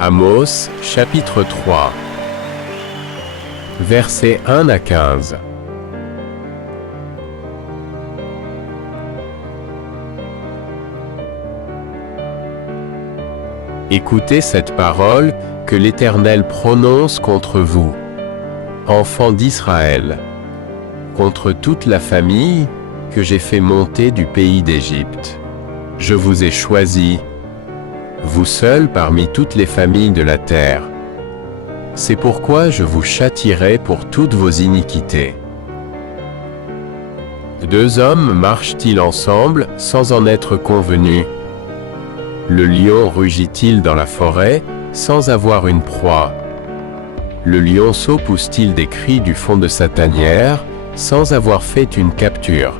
Amos, chapitre 3, versets 1 à 15. Écoutez cette parole que l'Éternel prononce contre vous, enfants d'Israël, contre toute la famille que j'ai fait monter du pays d'Égypte. Je vous ai choisis, vous seuls parmi toutes les familles de la terre. C'est pourquoi je vous châtierai pour toutes vos iniquités. Deux hommes marchent-ils ensemble sans en être convenus? Le lion rugit-il dans la forêt sans avoir une proie? Le lionceau pousse-t-il des cris du fond de sa tanière sans avoir fait une capture?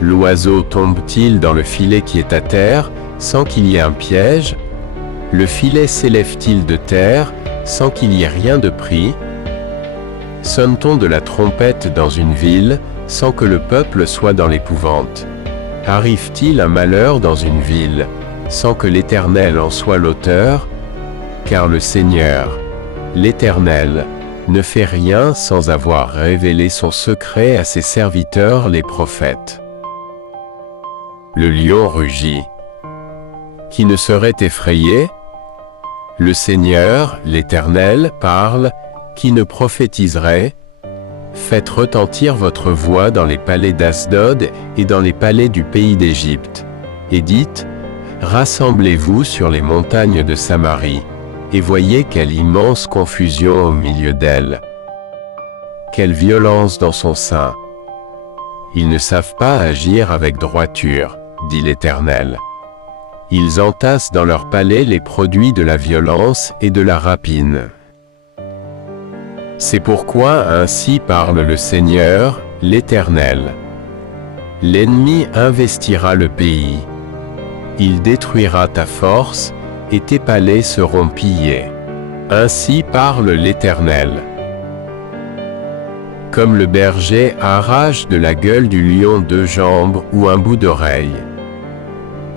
L'oiseau tombe-t-il dans le filet qui est à terre sans qu'il y ait un piège? Le filet s'élève-t-il de terre sans qu'il y ait rien de pris? Sonne-t-on de la trompette dans une ville sans que le peuple soit dans l'épouvante? Arrive-t-il un malheur dans une ville sans que l'Éternel en soit l'auteur? Car le Seigneur, l'Éternel, ne fait rien sans avoir révélé son secret à ses serviteurs les prophètes. Le lion rugit. Qui ne serait effrayé? Le Seigneur, l'Éternel, parle. Qui ne prophétiserait? Faites retentir votre voix dans les palais d'Asdod et dans les palais du pays d'Égypte. Et dites, rassemblez-vous sur les montagnes de Samarie, et voyez quelle immense confusion au milieu d'elle. Quelle violence dans son sein. Ils ne savent pas agir avec droiture, dit l'Éternel. Ils entassent dans leur palais les produits de la violence et de la rapine. C'est pourquoi ainsi parle le Seigneur, l'Éternel. L'ennemi investira le pays. Il détruira ta force, et tes palais seront pillés. Ainsi parle l'Éternel. Comme le berger arrache de la gueule du lion 2 jambes ou un bout d'oreille.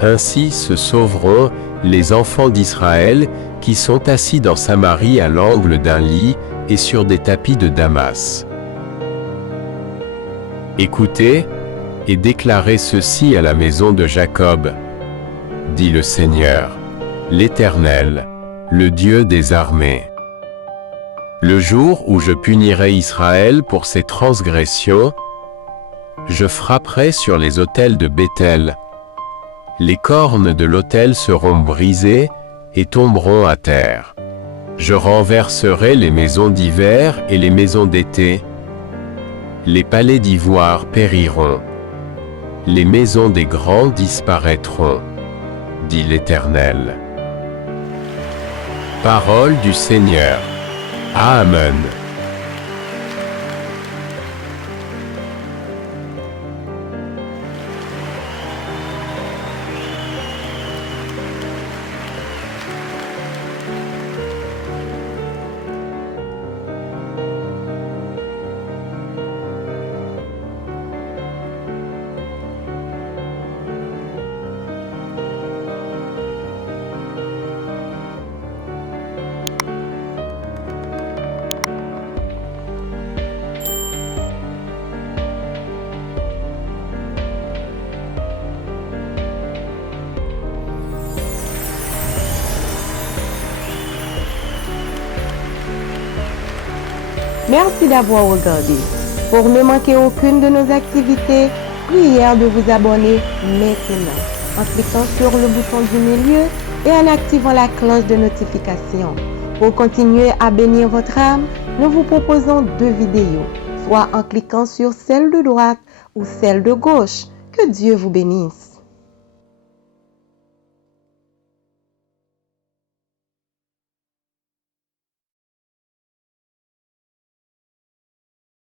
Ainsi se sauveront les enfants d'Israël qui sont assis dans Samarie à l'angle d'un lit et sur des tapis de Damas. Écoutez et déclarez ceci à la maison de Jacob, dit le Seigneur, l'Éternel, le Dieu des armées. Le jour où je punirai Israël pour ses transgressions, je frapperai sur les autels de Béthel. Les cornes de l'autel seront brisées et tomberont à terre. Je renverserai les maisons d'hiver et les maisons d'été. Les palais d'ivoire périront. Les maisons des grands disparaîtront, dit l'Éternel. Parole du Seigneur. Amen. Merci d'avoir regardé. Pour ne manquer aucune de nos activités, prière de vous abonner maintenant en cliquant sur le bouton du milieu et en activant la cloche de notification. Pour continuer à bénir votre âme, nous vous proposons 2 vidéos, soit en cliquant sur celle de droite ou celle de gauche. Que Dieu vous bénisse.